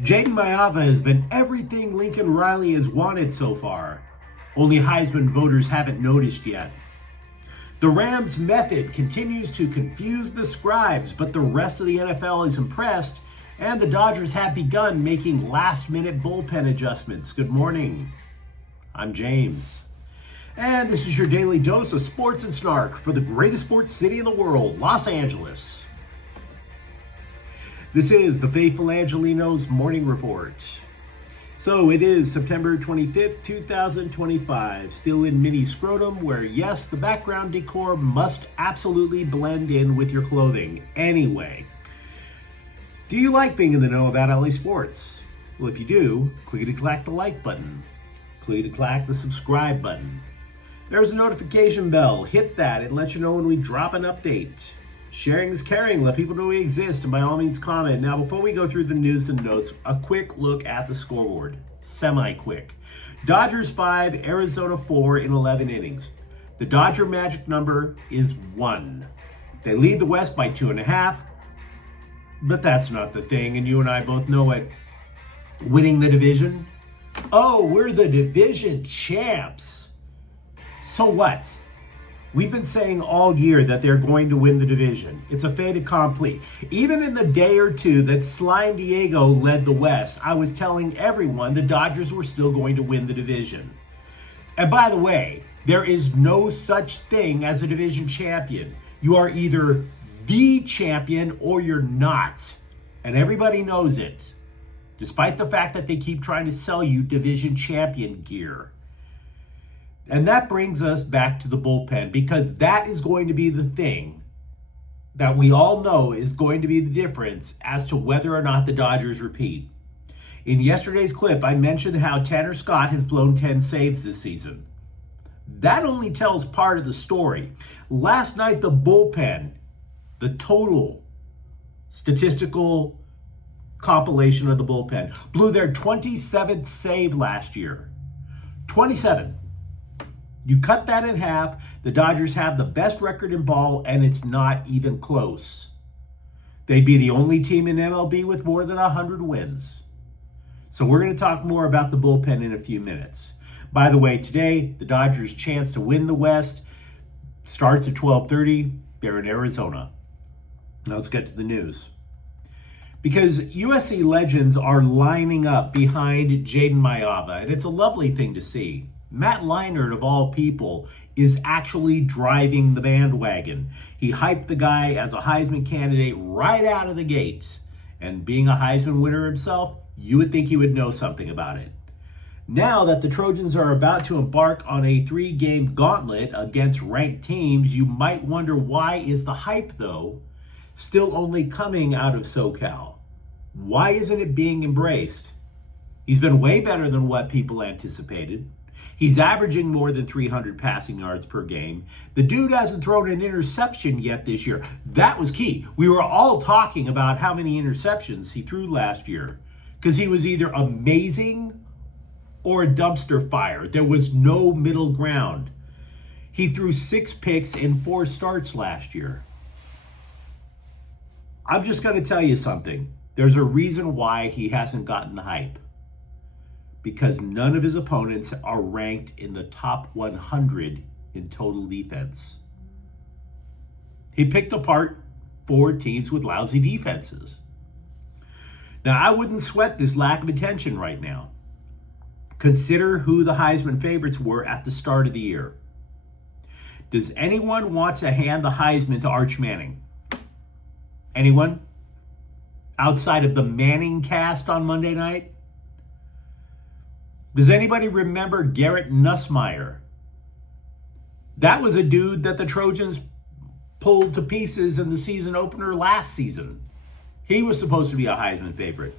Jayden Maiava has been everything Lincoln Riley has wanted so far. Only Heisman voters haven't noticed yet. The Rams' method continues to confuse the scribes, but the rest of the NFL is impressed, and the Dodgers have begun making last-minute bullpen adjustments. Good morning. I'm James. And this is your daily dose of sports and snark for the greatest sports city in the world, Los Angeles. This is the faithful Angelenos Morning Report. So it is September 25th, 2025, still in mini scrotum, where yes, the background decor must absolutely blend in with your clothing. Anyway, do you like being in the know about LA sports? Well, if you do, clickety-clack the like button. Clickety-clack the subscribe button. There's a notification bell. Hit that. It lets you know when we drop an update. Sharing is caring. Let people know we exist, and by all means comment. Now, before we go through the news and notes, a quick look at the scoreboard. Semi-quick. Dodgers 5, Arizona 4 in 11 innings. The Dodger magic number is 1. They lead the West by 2.5, but that's not the thing, and you and I both know it. Winning the division? Oh, we're the division champs. So what? We've been saying all year that they're going to win the division. It's a fait accompli. Even in the day or two that Slime Diego led the West, I was telling everyone the Dodgers were still going to win the division. And by the way, there is no such thing as a division champion. You are either the champion or you're not. And everybody knows it, despite the fact that they keep trying to sell you division champion gear. And that brings us back to the bullpen, because that is going to be the thing that we all know is going to be the difference as to whether or not the Dodgers repeat. In yesterday's clip, I mentioned how Tanner Scott has blown 10 saves this season. That only tells part of the story. Last night, the bullpen, the total statistical compilation of the bullpen, blew their 27th save last year. 27. You cut that in half, the Dodgers have the best record in ball, and it's not even close. They'd be the only team in MLB with more than 100 wins. So we're going to talk more about the bullpen in a few minutes. By the way, today, the Dodgers' chance to win the West starts at 12:30. They're in Arizona. Now let's get to the news. Because USC legends are lining up behind Jayden Maiava, and it's a lovely thing to see. Matt Leinart, of all people, is actually driving the bandwagon. He hyped the guy as a Heisman candidate right out of the gate. And being a Heisman winner himself, you would think he would know something about it. Now that the Trojans are about to embark on a 3-game gauntlet against ranked teams, you might wonder, why is the hype, though, still only coming out of SoCal? Why isn't it being embraced? He's been way better than what people anticipated. He's averaging more than 300 passing yards per game. The dude hasn't thrown an interception yet this year. That was key. We were all talking about how many interceptions he threw last year, because he was either amazing or a dumpster fire. There was no middle ground. He threw 6 picks in 4 starts last year. I'm just going to tell you something. There's a reason why he hasn't gotten the hype. Because none of his opponents are ranked in the top 100 in total defense. He picked apart 4 teams with lousy defenses. Now, I wouldn't sweat this lack of attention right now. Consider who the Heisman favorites were at the start of the year. Does anyone want to hand the Heisman to Arch Manning? Anyone? Outside of the Manning cast on Monday night? Does anybody remember Garrett Nussmeier? That was a dude that the Trojans pulled to pieces in the season opener last season. He was supposed to be a Heisman favorite.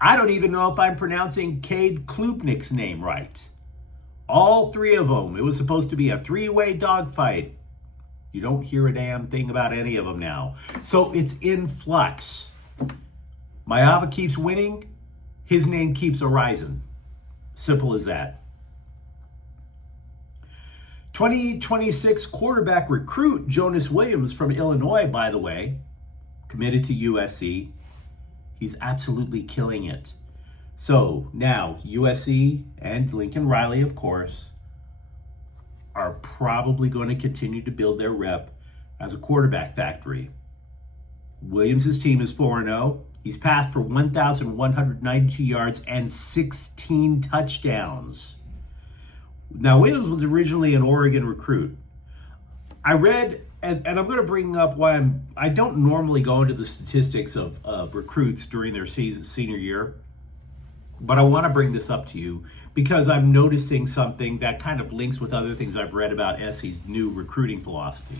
I don't even know if I'm pronouncing Cade Klubnik's name right. All 3 of them. It was supposed to be a 3-way dogfight. You don't hear a damn thing about any of them now. So it's in flux. Maiava keeps winning. His name keeps arising. Simple as that. 2026 quarterback recruit Jonas Williams from Illinois, by the way, committed to USC. He's absolutely killing it. So now USC and Lincoln Riley, of course, are probably going to continue to build their rep as a quarterback factory. Williams' team is 4-0. He's passed for 1,192 yards and 16 touchdowns. Now, Williams was originally an Oregon recruit. I read, and I'm going to bring up why I don't normally go into the statistics of recruits during their senior year, but I want to bring this up to you because I'm noticing something that kind of links with other things I've read about SC's new recruiting philosophy.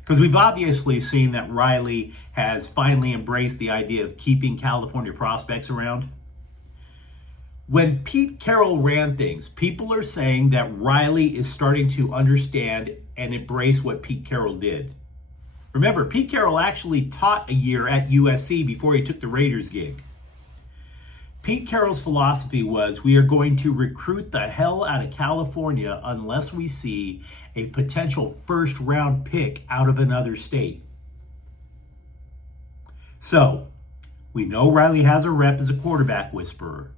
Because we've obviously seen that Riley has finally embraced the idea of keeping California prospects around. When Pete Carroll ran things, people are saying that Riley is starting to understand and embrace what Pete Carroll did. Remember, Pete Carroll actually taught a year at USC before he took the Raiders gig. Pete Carroll's philosophy was, we are going to recruit the hell out of California unless we see a potential first-round pick out of another state. So, we know Riley has a rep as a quarterback whisperer.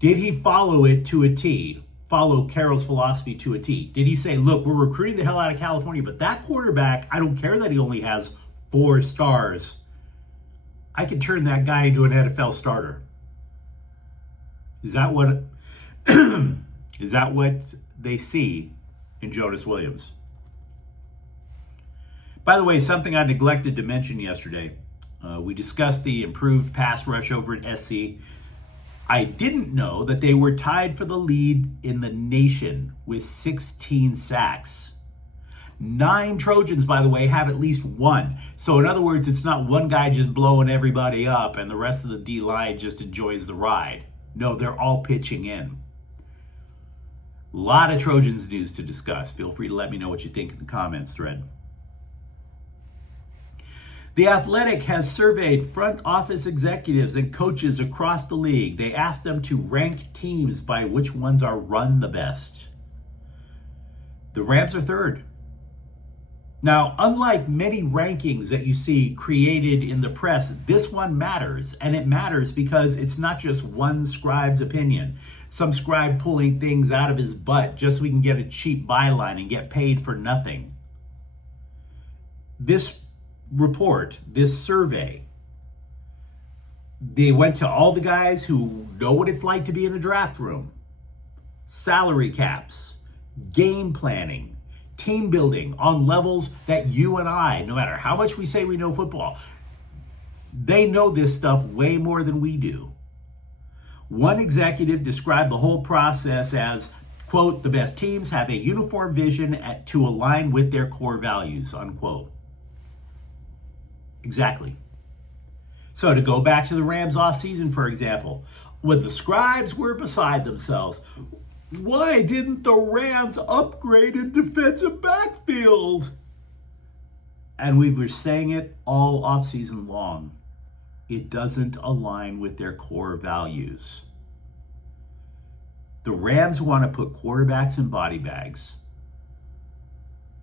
Did he follow it to a T? Follow Carroll's philosophy to a T? Did he say, look, we're recruiting the hell out of California, but that quarterback, I don't care that he only has 4 stars. I could turn that guy into an NFL starter. Is that what they see in Jonas Williams? By the way, something I neglected to mention yesterday. We discussed the improved pass rush over at SC. I didn't know that they were tied for the lead in the nation with 16 sacks. 9 Trojans, by the way, have at least 1. So in other words, it's not one guy just blowing everybody up and the rest of the D-line just enjoys the ride. No, they're all pitching in. A lot of Trojans news to discuss. Feel free to let me know what you think in the comments thread. The Athletic has surveyed front office executives and coaches across the league. They asked them to rank teams by which ones are run the best. The Rams are 3rd. Now, unlike many rankings that you see created in the press, this one matters. And it matters because it's not just one scribe's opinion. Some scribe pulling things out of his butt just so we can get a cheap byline and get paid for nothing. This report, this survey, they went to all the guys who know what it's like to be in a draft room. Salary caps, game planning, team building on levels that you and I, no matter how much we say we know football, they know this stuff way more than we do. One executive described the whole process as, quote, the best teams have a uniform vision to align with their core values, unquote. Exactly. So to go back to the Rams offseason, for example, when the scribes were beside themselves, why didn't the Rams upgrade in defensive backfield? And we were saying it all offseason long. It doesn't align with their core values. The Rams want to put quarterbacks in body bags.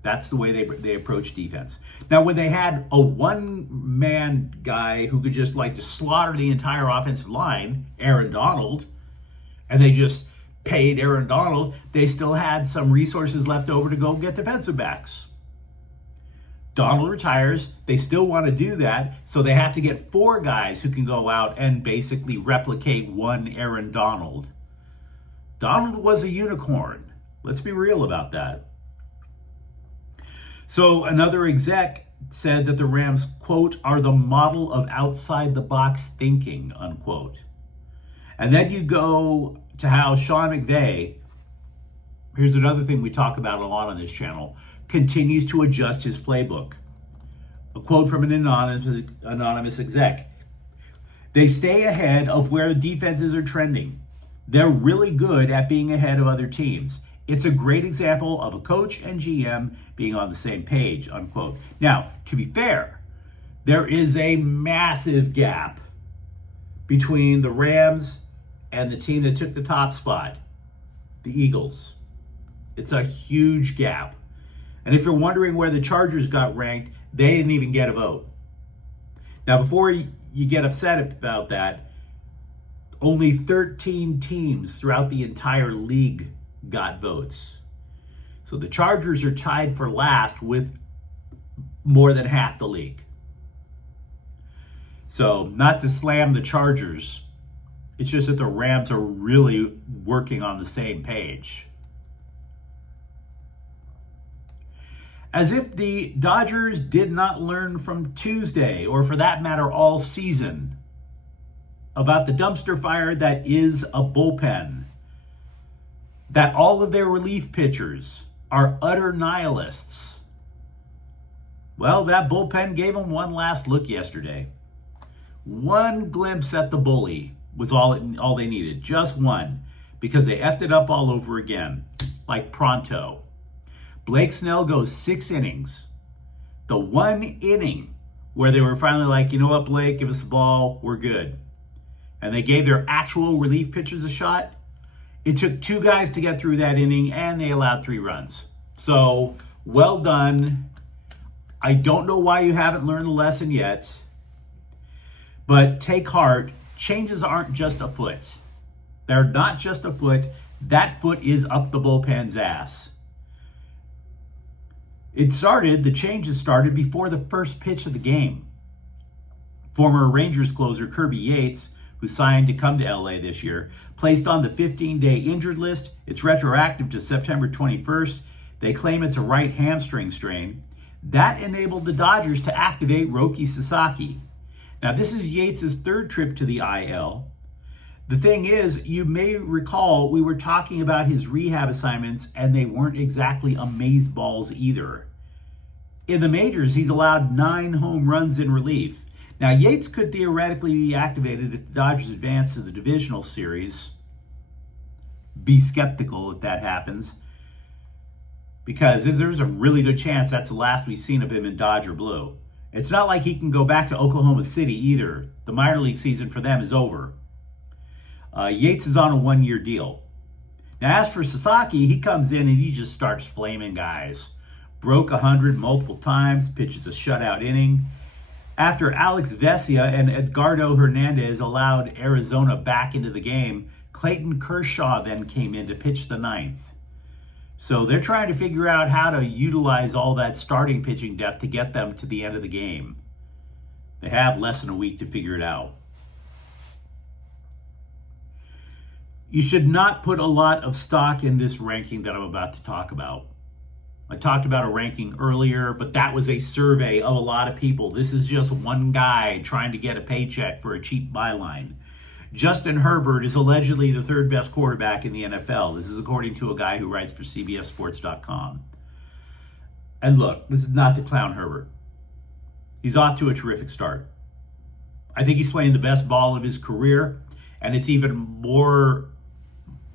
That's the way they approach defense. Now, when they had a one-man guy who could just like to slaughter the entire offensive line, Aaron Donald, and they just paid Aaron Donald, they still had some resources left over to go get defensive backs. Donald retires. They still want to do that, so they have to get 4 guys who can go out and basically replicate one Aaron Donald. Donald was a unicorn. Let's be real about that. So another exec said that the Rams, quote, are the model of outside-the-box thinking, unquote. And then you go to how Sean McVay, here's another thing we talk about a lot on this channel, continues to adjust his playbook. A quote from an anonymous exec. They stay ahead of where the defenses are trending. They're really good at being ahead of other teams. It's a great example of a coach and GM being on the same page, unquote. Now, to be fair, there is a massive gap between the Rams and the team that took the top spot, the Eagles. It's a huge gap. And if you're wondering where the Chargers got ranked, they didn't even get a vote. Now, before you get upset about that, only 13 teams throughout the entire league got votes. So the Chargers are tied for last with more than half the league. So not to slam the Chargers, it's just that the Rams are really working on the same page. As if the Dodgers did not learn from Tuesday, or for that matter, all season, about the dumpster fire that is a bullpen, that all of their relief pitchers are utter nihilists. Well, that bullpen gave them one last look yesterday. One glimpse at the bully was all they needed, just one, because they effed it up all over again, like pronto. Blake Snell goes 6 innings. The one inning where they were finally like, you know what, Blake, give us the ball, we're good. And they gave their actual relief pitchers a shot. It took 2 guys to get through that inning, and they allowed 3 runs. So, well done. I don't know why you haven't learned the lesson yet, but take heart. Changes aren't just afoot. They're not just afoot. That foot is up the bullpen's ass. The changes started before the first pitch of the game. Former Rangers closer Kirby Yates, who signed to come to LA this year, placed on the 15-day injured list. It's retroactive to September 21st. They claim it's a right hamstring strain. That enabled the Dodgers to activate Roki Sasaki. Now, this is Yates' 3rd trip to the IL. The thing is, you may recall we were talking about his rehab assignments, and they weren't exactly amazeballs either. In the majors, he's allowed 9 home runs in relief. Now, Yates could theoretically be activated if the Dodgers advance to the divisional series. Be skeptical if that happens, because there's a really good chance that's the last we've seen of him in Dodger blue. It's not like he can go back to Oklahoma City either. The minor league season for them is over. Yates is on a 1-year deal. Now, as for Sasaki, he comes in and he just starts flaming guys. Broke 100 multiple times, pitches a shutout inning. After Alex Vesia and Edgardo Hernandez allowed Arizona back into the game, Clayton Kershaw then came in to pitch the 9th. So they're trying to figure out how to utilize all that starting pitching depth to get them to the end of the game. They have less than a week to figure it out. You should not put a lot of stock in this ranking that I'm about to talk about. I talked about a ranking earlier, but that was a survey of a lot of people. This is just one guy trying to get a paycheck for a cheap byline. Justin Herbert is allegedly the 3rd best quarterback in the NFL. This is according to a guy who writes for CBSSports.com. And look, this is not to clown Herbert. He's off to a terrific start. I think he's playing the best ball of his career, and it's even more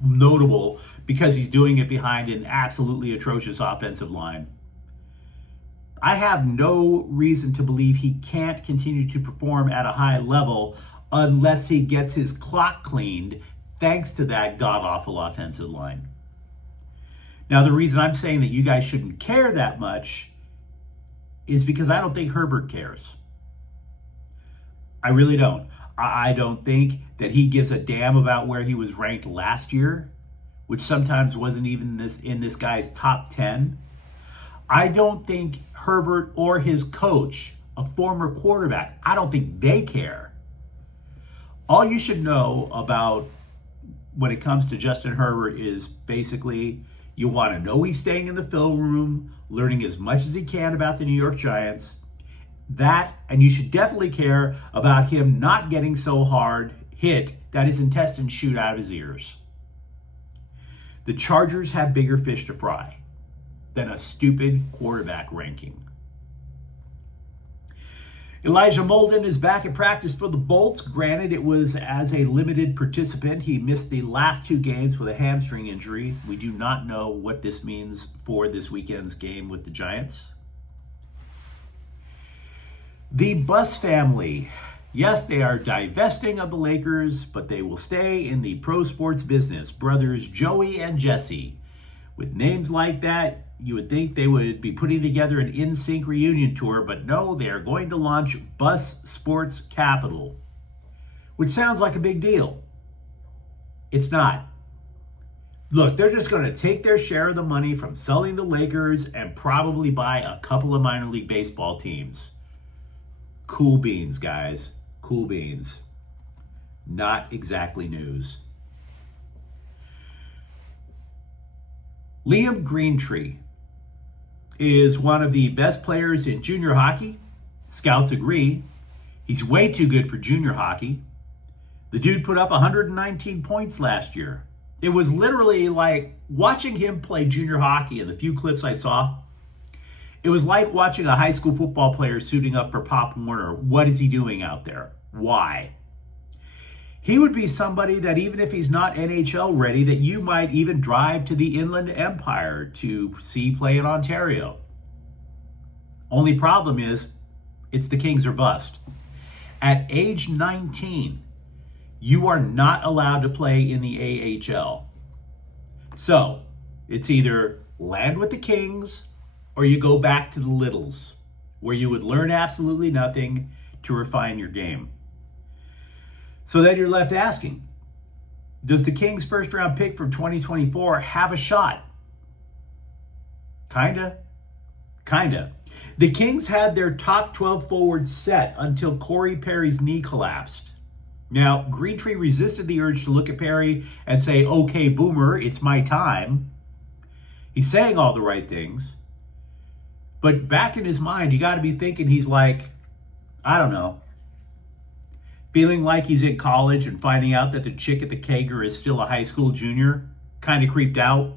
notable because he's doing it behind an absolutely atrocious offensive line. I have no reason to believe he can't continue to perform at a high level unless he gets his clock cleaned thanks to that god-awful offensive line. Now, the reason I'm saying that you guys shouldn't care that much is because I don't think Herbert cares. I really don't. I don't think that he gives a damn about where he was ranked last year, which sometimes wasn't even in this guy's top 10. I don't think Herbert or his coach, a former quarterback, I don't think they care. All you should know about when it comes to Justin Herbert is basically you want to know he's staying in the film room, learning as much as he can about the New York Giants. And you should definitely care about him not getting so hard hit that his intestines shoot out of his ears. The Chargers have bigger fish to fry than a stupid quarterback ranking. Elijah Molden is back at practice for the Bolts. Granted, it was as a limited participant. He missed the last 2 games with a hamstring injury. We do not know what this means for this weekend's game with the Giants. The Buss family. Yes, they are divesting of the Lakers, but they will stay in the pro sports business. Brothers Joey and Jesse With names like that, you would think they would be putting together an in-sync reunion tour, but no, they are going to launch Bus Sports Capital, which sounds like a big deal. It's not. Look, they're just going to take their share of the money from selling the Lakers and probably buy a couple of minor league baseball teams. Cool beans, guys. Cool beans. Not exactly news. Liam Greentree is one of the best players in junior hockey. Scouts agree. He's way too good for junior hockey. The dude put up 119 points last year. It was literally like watching him play junior hockey in the few clips I saw. It was like watching a high school football player suiting up for Pop Warner. What is he doing out there? Why? He would be somebody that even if he's not NHL ready, that you might even drive to the Inland Empire to see play in Ontario. Only problem is, it's the Kings or bust. At age 19, you are not allowed to play in the AHL. So, it's either land with the Kings or you go back to the Littles, where you would learn absolutely nothing to refine your game. So then you're left asking, does the Kings' first-round pick from 2024 have a shot? Kinda. The Kings had their top 12 forwards set until Corey Perry's knee collapsed. Now, Greentree resisted the urge to look at Perry and say, okay, Boomer, it's my time. He's saying all the right things. But back in his mind, you got to be thinking he's like, I don't know, feeling like he's in college and finding out that the chick at the Kager is still a high school junior, kind of creeped out.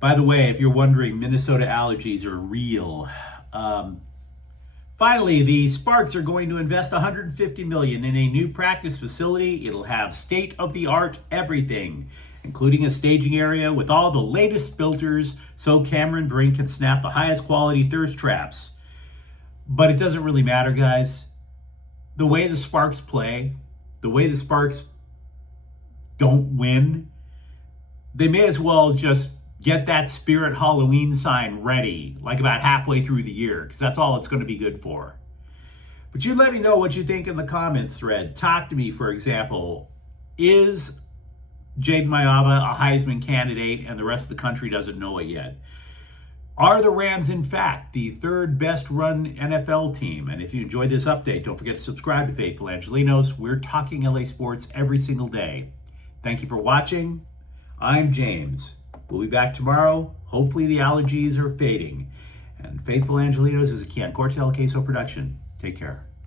By the way, if you're wondering, Minnesota allergies are real. Finally, the Sparks are going to invest $150 million in a new practice facility. It'll have state-of-the-art everything, including a staging area with all the latest filters so Cameron Brink can snap the highest quality thirst traps. But it doesn't really matter, guys. The way the Sparks play, the way the Sparks don't win, they may as well just get that Spirit Halloween sign ready, like about halfway through the year, because that's all it's going to be good for. But you let me know what you think in the comments thread. Talk to me, for example, is Jayden Maiava a Heisman candidate and the rest of the country doesn't know it yet? Are the Rams, in fact, the third best run NFL team? And if you enjoyed this update, don't forget to subscribe to Faithful Angelenos. We're talking LA sports every single day. Thank you for watching. I'm James. We'll be back tomorrow. Hopefully the allergies are fading. And Faithful Angelenos is a Kian Cortel Queso production. Take care.